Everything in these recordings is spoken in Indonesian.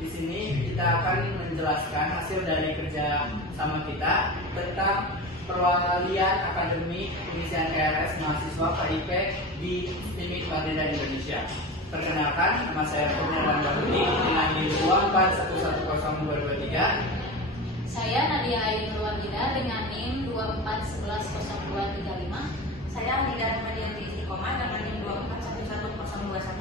Di sini kita akan menjelaskan hasil dari kerja sama kita tentang perwalian akademik pengisian KRS mahasiswa KIP di STIMIK Madeda Indonesia. Perkenalkan, nama saya Kurniawan Bahuri dengan NIM 24110223. Saya Nadia Ayu Nurwandina dengan NIM 24110235. Saya Nida Rahmadianti Istiqomah dengan NIM 24110216.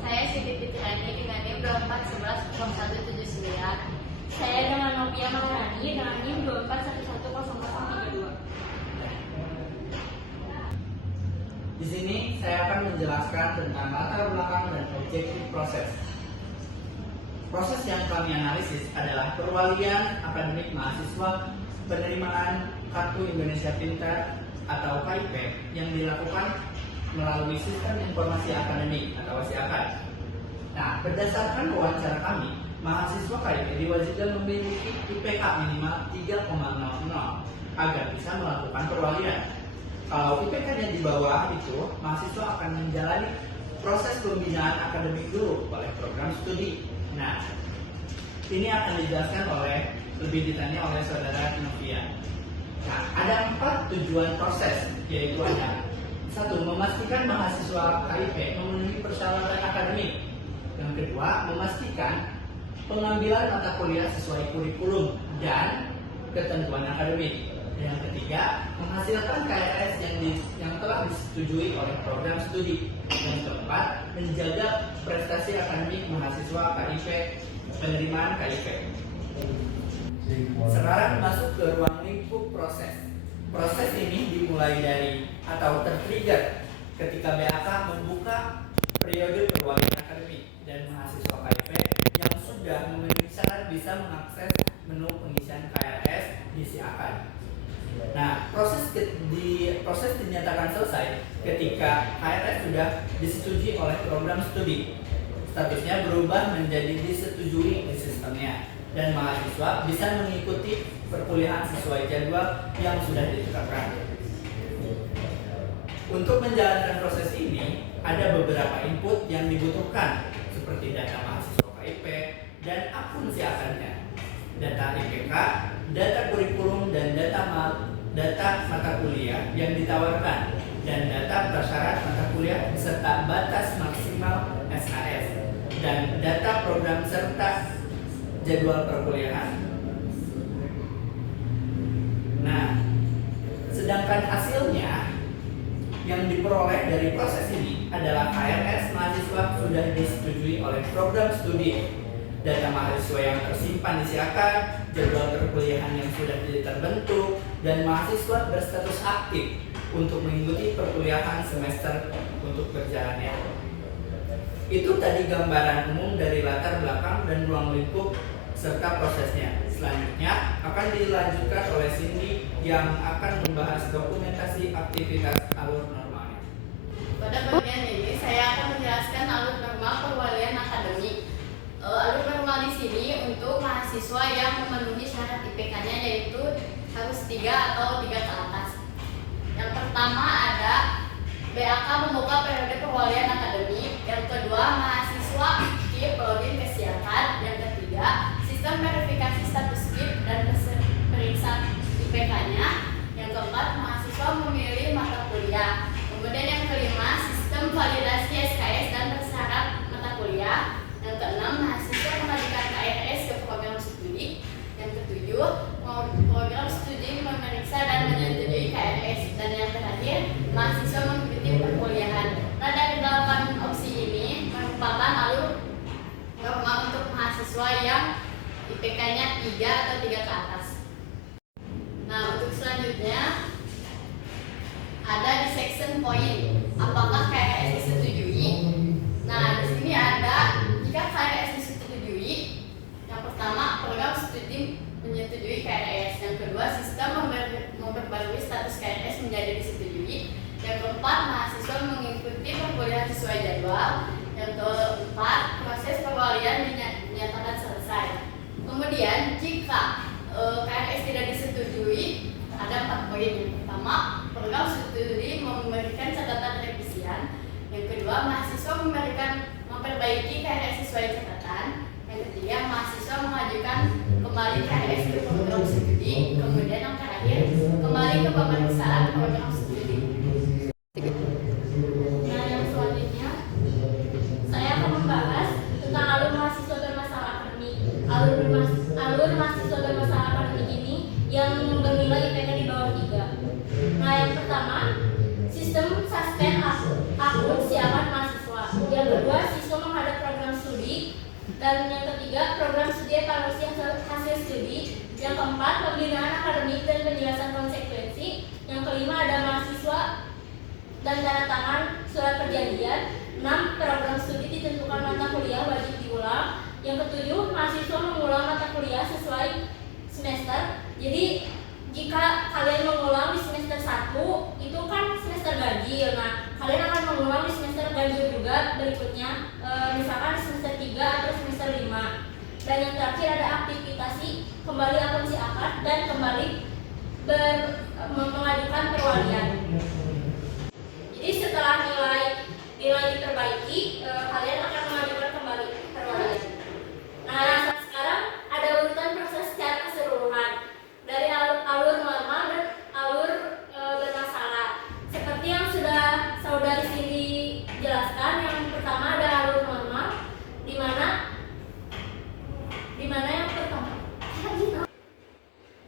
Saya Siti Fitriani dengan NIM 24110179. Saya dengan Novia Maharani dengan NIM 24110032. Di sini saya akan menjelaskan tentang latar belakang dan objektif proses. Proses yang kami analisis adalah perwalian akademik mahasiswa penerimaan Kartu Indonesia Pintar atau KIP yang dilakukan melalui Sistem Informasi Akademik atau SIAKAD. Nah, berdasarkan wawancara kami, mahasiswa KIP diwajibkan memiliki IPK minimal 3,00 agar bisa melakukan perwalian. Kalau IPK-nya di bawah itu, mahasiswa akan menjalani proses pembinaan akademik dulu oleh program studi. Nah, ini akan dijelaskan lebih detailnya oleh saudara Novia. Nah, ada 4 tujuan proses, yaitu ada 1. Memastikan mahasiswa KIP memenuhi persyaratan akademik. Yang kedua, memastikan pengambilan mata kuliah sesuai kurikulum dan ketentuan akademik. Yang ketiga, menghasilkan KRS yang telah disetujui oleh program studi. Yang keempat, menjaga prestasi akademik mahasiswa KIP penerimaan KIP. Sekarang masuk ke ruang lingkup proses. Proses ini dimulai dari atau tertrigger ketika BAK membuka periode perwalian akademik dan mahasiswa KIP yang sudah memenuhi syarat bisa mengakses menu pengisian KRS di SIAKAD. Nah, proses dinyatakan selesai ketika KRS sudah disetujui oleh program studi. Statusnya berubah menjadi disetujui di sistemnya dan mahasiswa bisa mengikuti perkuliahan sesuai jadwal yang sudah ditetapkan. Untuk menjalankan proses ini, ada beberapa input yang dibutuhkan seperti data mahasiswa KIP dan akun SIAKAD-nya, data IPK, data kurikulum dan data mata kuliah yang ditawarkan, dan data prasyarat mata kuliah serta batas maksimal SAS, dan data program serta jadwal perkuliahan. Nah, sedangkan hasilnya yang diperoleh dari proses ini adalah KRS mahasiswa sudah disetujui oleh program studi, data mahasiswa yang tersimpan di SIAKAD, jadwal perkuliahan yang sudah terbentuk, dan mahasiswa berstatus aktif untuk mengikuti perkuliahan semester untuk berjalannya. Itu tadi gambaran umum dari latar belakang dan ruang lingkup serta prosesnya. Selanjutnya akan dilanjutkan oleh Cindy yang akan membahas dokumentasi aktivitas alur normalnya. Pada bagian ini saya akan menjelaskan alur normal perwalian akademik. Alur normal di sini untuk mahasiswa yang memenuhi syarat IPK-nya yaitu harus 3 atau 3 ke atas. Yang pertama ada BAK membuka periode perwalian akademik. Yang kedua, mahasiswa skip login ke SIAKAD. Yang ketiga, sistem verifikasi status skip dan periksa IPK-nya. Yang keempat, mahasiswa memilih mata kuliah. Kemudian yang kelima, sistem validasi SKS dan persyarat mata kuliah. Yang keenam, mahasiswa mengajukan KRS ke program studi. Yang ketujuh, program studi memeriksa dan menyetujui KRS. Dan yang terakhir, mahasiswa mengikuti perkuliahan. Nah, dari 8 opsi ini merupakan alur normal untuk mahasiswa yang IPK-nya 3 atau 3 ke atas. Nah, untuk selanjutnya ada di section point, apakah KRS disetujui? Nah, di sini ada jika KRS disetujui, yang pertama program studi menyetujui KRS, yang kedua sistem memperbarui status KRS menjadi disetujui, yang keempat mahasiswa mengikuti perkuliahan sesuai jadwal, yang keempat proses perwalian dinyatakan selesai. Kemudian jika KRS tidak disetujui, ada 4 poin. Yang pertama, program studi memberikan catatan revisian. Yang kedua, mahasiswa memperbaiki KRS sesuai catatan. Yang ketiga, mahasiswa mengajukan kembali KRS ke program studi. Kemudian yang terakhir, kembali ke pemeriksaan program studi. Nah, yang selanjutnya saya akan membahas tentang alur mahasiswa bermasalah akademik. Alur mahasiswa bermasalah akademik ini yang bernilai IPK di bawah 3. Nah, yang pertama, sistem suspend akun siapan mahasiswa. Yang kedua, siswa menghadap program studi. Dan yang ketiga, program studi evaluasi hasil studi. Yang keempat, pembinaan akademik dan penjelasan konsekuensi. Yang kelima, ada mahasiswa dan tanda tangan surat perjanjian. 6. Program studi ditentukan mata kuliah wajib diulang. Yang ketujuh, mahasiswa mengulang mata kuliah sesuai semester. Jadi jika kalian mengulang di semester 1, itu kan semester ganjil. Nah, kalian akan mengulang di semester ganjil juga berikutnya, misalkan di semester 3 atau semester 5. Dan yang terakhir ada aktivitasi kembali akun si akad dan kembali mengajukan perwalian. Jadi setelah nilai diperbaiki, kalian akan mengajukan kembali perwalian. Nah, sekarang ada urutan proses secara keseluruhan dari alur normal dan alur bermasalah. Seperti yang sudah saudari Cindy jelaskan, yang pertama ada alur normal, di mana yang pertama.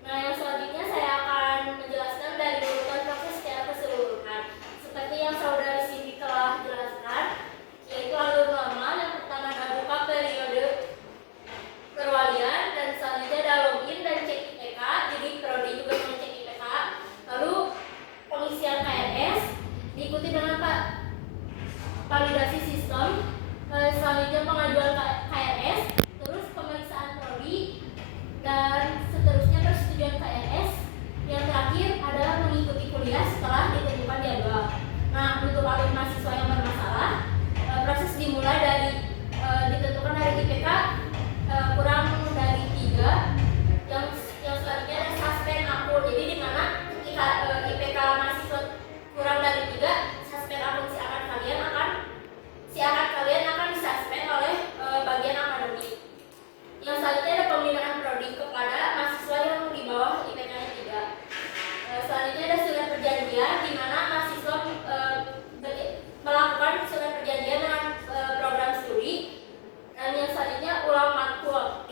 Nah, yang selanjutnya saya akan menjelaskan dari urutan proses secara keseluruhan. Seperti yang saudari Cindy telah jelaskan, yaitu alur normal. Yang pertama ada buka periode perwalian, dan selanjutnya ada login dan cek IPK. Jadi prodi juga mengecek IPK. Lalu pengisian KRS diikuti dengan validasi sistem. Selanjutnya pengajuan KRS, terus pemeriksaan prodi, dan seterusnya persetujuan KRS. Yang terakhir adalah mengikuti kuliah setelah ditentukan jadwal. Nah, untuk alur mahasiswa yang bermasalah, proses dimulai dari ditentukan dari IPK kurang dari 3. Yang selanjutnya ada suspend akun. Jadi di mana IPK mahasiswa kurang dari 3, suspend akun si akad kalian akan disuspend oleh bagian akademik. Yang selanjutnya ada pembinaan prodi kepada mahasiswa yang di bawah IPK-nya 3. Selanjutnya ada surat perjanjian, di mana mahasiswa melakukan surat perjanjian dengan program studi. Dan yang selanjutnya ulang matkul,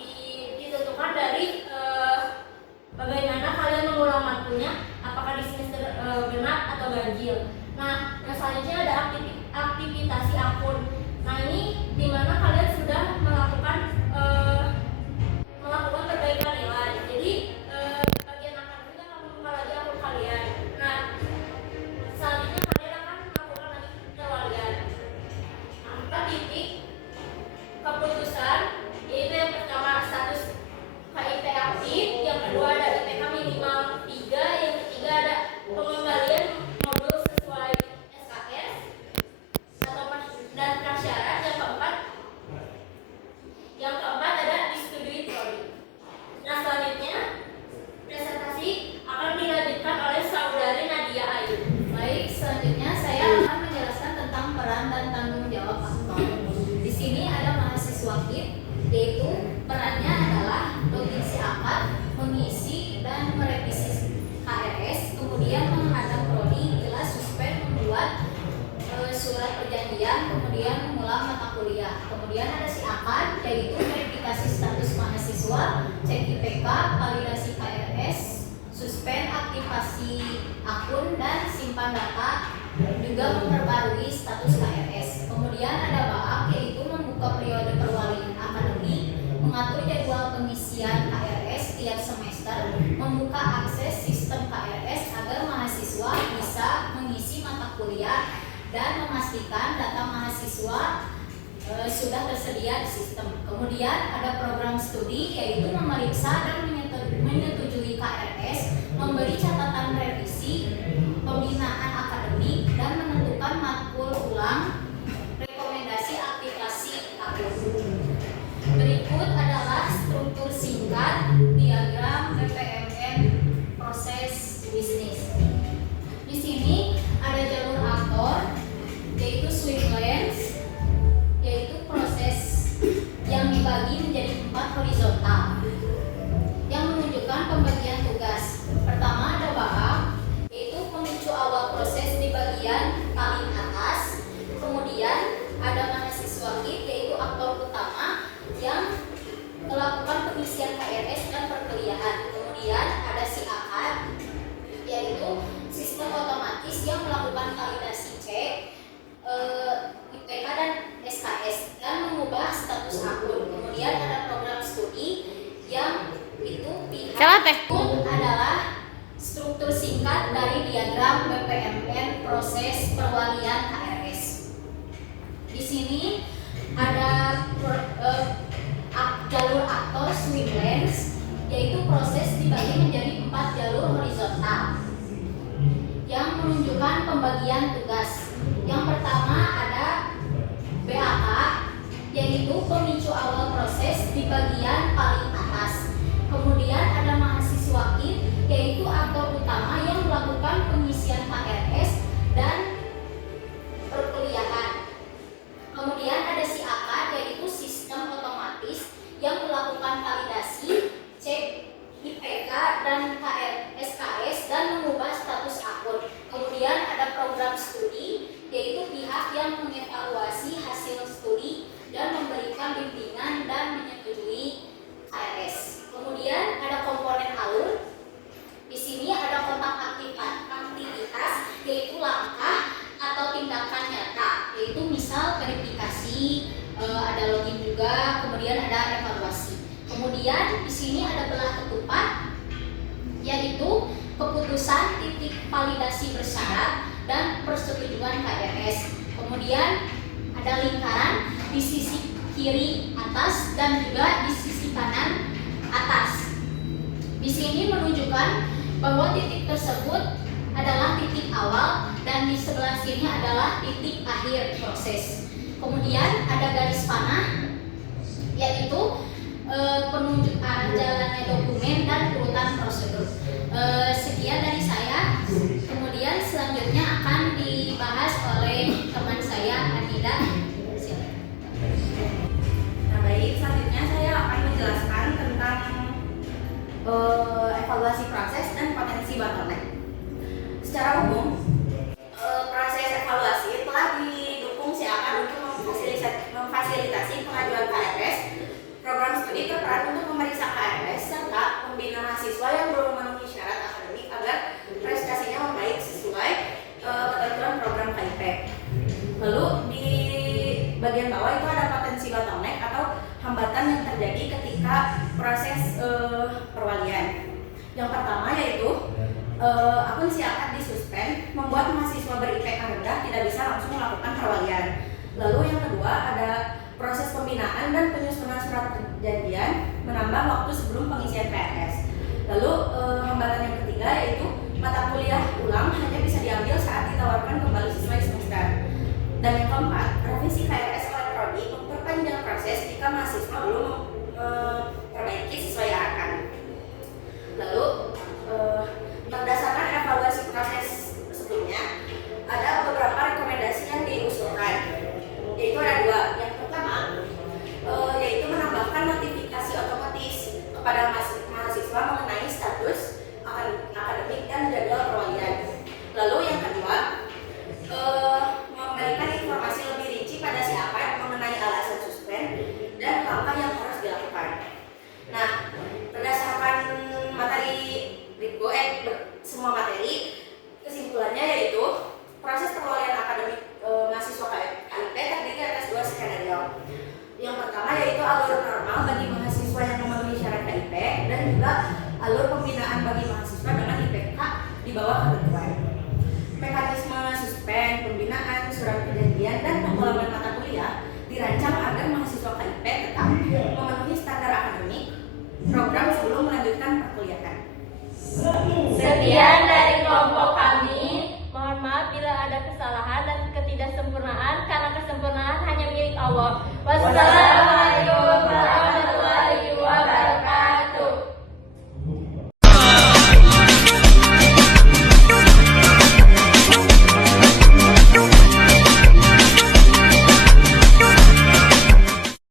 ditentukan dari bagaimana kalian mengulang matkulnya, apakah di semester genap atau ganjil. Nah, yang selanjutnya ada aktivitasi akun. Nah, ini di mana kalian sudah melakukan perbaikan nilai. Jadi bagian akademik akan membuka lagi akun kalian. Nah, selanjutnya kalian akan melakukan lagi perwalian. 4 titik keputusan, yaitu yang pertama status KIP aktif, yang kedua ada IPK minimal 3, yang ketiga ada pengembalian modul sesuai SKS dan prasyarat, yang keempat ada disetujui prodi. Nah, selanjutnya presentasi akan dilanjutkan oleh saudari Nadia Ayu. Baik, selanjutnya saya akan menjelaskan tentang peran dan tanggung jawab aktor. Di sini ada mahasiswa KIP, yaitu perannya adalah mengisi akad, mengisi dan merevisi KRS, kemudian menghadap prodi, jelas suspend, membuat surat perjanjian, kemudian mengulang mata kuliah. Kemudian ada si akad, yaitu verifikasi status mahasiswa, cek IPK, validasi KRS, suspend, aktivasi akun, dan simpan data, juga memperbarui status KRS. Kemudian ada BAAK, yaitu membuka periode perwalian akademik, mengatur jadwal pengisian KRS tiap semester, membuka akses sistem KRS agar mahasiswa bisa mengisi mata kuliah, dan memastikan data mahasiswa sudah tersedia di sistem. Kemudian ada program studi, yaitu memeriksa dan menyetujui KRS, memberi catatan revisi, pembinaan akademik, dan menentukan matkul ulang, rekomendasi aktivasi akun. Berikut adalah struktur singkat diagram BPMN proses bisnis. Di sini ada jalur aktor, yaitu swim lanes, yaitu proses yang dibagi menjadi Kemudian ada program studi yang itu pihak Teh. adalah struktur singkat dari diagram BPMN proses perwalian KRS. Di sini ada jalur aktor swim lanes, yaitu proses dibagi menjadi 4 jalur horizontal yang menunjukkan pembagian tugas. Yang pertama ada BAK, yaitu pemicu awal proses di bagian paling atas. Kemudian ada mahasiswa KIT, yaitu aktor utama yang melakukan pengisian KRS dan perkuliahan. Kemudian ada si AK, yaitu sistem otomatis yang melakukan validasi, cek IPK dan SKS dan mengubah status akun. Kemudian ada program studi, yaitu pihak yang mengevaluasi hasil studi dan memberikan bimbingan dan menyetujui KRS. Kemudian ada komponen alur. Di sini ada kontak aktivitas, yaitu langkah atau tindakan nyata, yaitu misal verifikasi, ada login juga, kemudian ada evaluasi. Kemudian di sini ada belah ketupat, yaitu keputusan titik validasi bersyarat dan persetujuan KRS. Kemudian ada lingkaran di sisi kiri atas dan juga di sisi kanan atas. Di sini menunjukkan bahwa titik tersebut adalah titik awal dan di sebelah sini adalah titik akhir proses. Kemudian ada garis panah, yaitu penunjuk arah jalannya dokumen dan urutan prosedur. Sekian dari saya. Kemudian selanjutnya akan dibahas oleh teman saya Anida. Nah, baik, selanjutnya saya akan menjelaskan tentang evaluasi proses dan potensi bottleneck. Secara umum, proses evaluasi telah didukung siapan untuk memfasilitasi pengajuan KRS. Program studi berperan untuk memeriksa KRS serta membina mahasiswa yang belum memenuhi syarat akademik agar prestasinya membaik sesuai ketentuan program KIP. Lalu di bagian bawah itu ada potensi bottleneck atau hambatan yang terjadi ketika proses perwalian. Yang pertama yaitu akun si akad disuspend, membuat mahasiswa ber-IPK rendah tidak bisa langsung melakukan perwalian. Lalu yang kedua ada proses pembinaan dan penyusunan surat perjanjian menambah waktu sebelum pengisian PRS. Lalu hambatan yang ketiga yaitu mata kuliah ulang hanya bisa diambil saat ditawarkan kembali sesuai semester. Dan yang keempat, revisi KRS elektronik memperpanjang proses jika mahasiswa belum memperbaiki sesuai arahan. Lalu berdasarkan evaluasi proses sebelumnya, ada beberapa rekomendasi yang diusulkan, yaitu ada dua. Yang pertama, yaitu menambahkan notifikasi otomatis kepada mahasiswa mengenai status akademik dan jadwal perwalian. Lalu yang kedua, memberikan informasi lebih rinci pada siapa mengenai alasan suspend dan langkah yang harus dilakukan. Nah, berdasarkan semua materi, kesimpulannya yaitu proses perwalian akademik mahasiswa KIP terdiri atas dua skenario. Yang pertama yaitu alur normal bagi mahasiswa yang memenuhi syarat KIP dan juga alur pembinaan bagi mahasiswa dengan IPK di bawah ketentuan. Mekanisme suspend, pembinaan, surat perjanjian, dan pengulangan mata kuliah dirancang agar mahasiswa KIP tetap memenuhi standar akademik program sebelum melanjutkan perkuliahan. Sekian dari kelompok kami. Mohon maaf bila ada kesalahan dan ketidaksempurnaan, karena kesempurnaan hanya milik Allah. Wassalamualaikum.